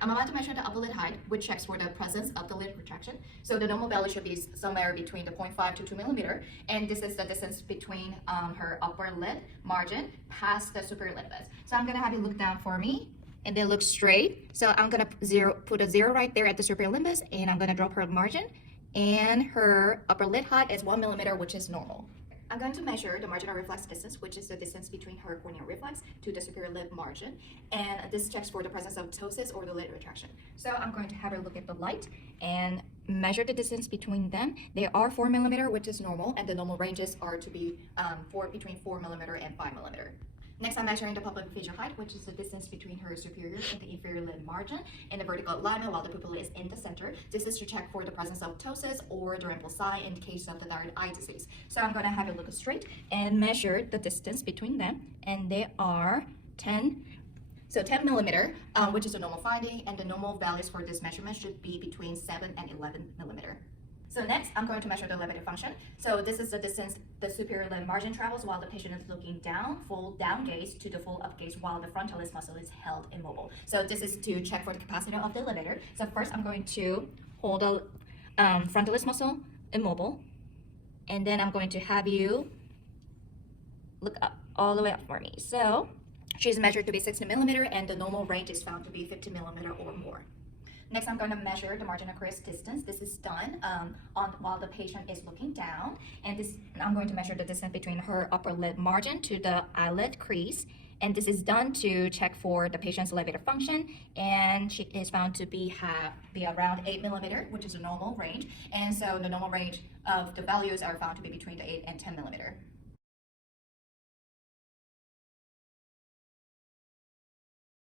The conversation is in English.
I'm about to measure the upper lid height, which checks for the presence of the lid retraction. So the normal value should be somewhere between the 0.5 to 2 millimeter, and this is the distance between her upper lid margin past the superior lid base. So I'm gonna have you look down for me, and then look straight. So I'm gonna put a 0 right there at the superior lid base, and I'm gonna drop her margin, and her upper lid height is 1 millimeter, which is normal. I'm going to measure the marginal reflex distance, which is the distance between her corneal reflex to the superior lid margin, and this checks for the presence of ptosis or the lid retraction. So I'm going to have her look at the light and measure the distance between them. They are 4 millimeter, which is normal, and the normal ranges are to be between 4 millimeter and 5 millimeter. Next, I'm measuring the pupillary facial height, which is the distance between her superior and the inferior lid margin and the vertical alignment while the pupilla is in the center. This is to check for the presence of ptosis or the dimple sign in case of the thyroid eye disease. So I'm going to have it look straight and measure the distance between them, and they are 10 millimeter, which is a normal finding, and the normal values for this measurement should be between 7 and 11 millimeter. So next, I'm going to measure the levator function. So this is the distance the superior lid margin travels while the patient is looking down, full down gaze to the full up gaze while the frontalis muscle is held immobile. So this is to check for the capacity of the levator. So first, I'm going to hold the frontalis muscle immobile, and then I'm going to have you look up all the way up for me. So she's measured to be 60 millimeter, and the normal range is found to be 50 millimeter or more. Next, I'm going to measure the marginal crease distance. This is done while the patient is looking down, and I'm going to measure the distance between her upper lid margin to the eyelid crease, and this is done to check for the patient's levator function, and she is found to be around 8 millimeter, which is a normal range, and so the normal range of the values are found to be between the 8 and 10 millimeter.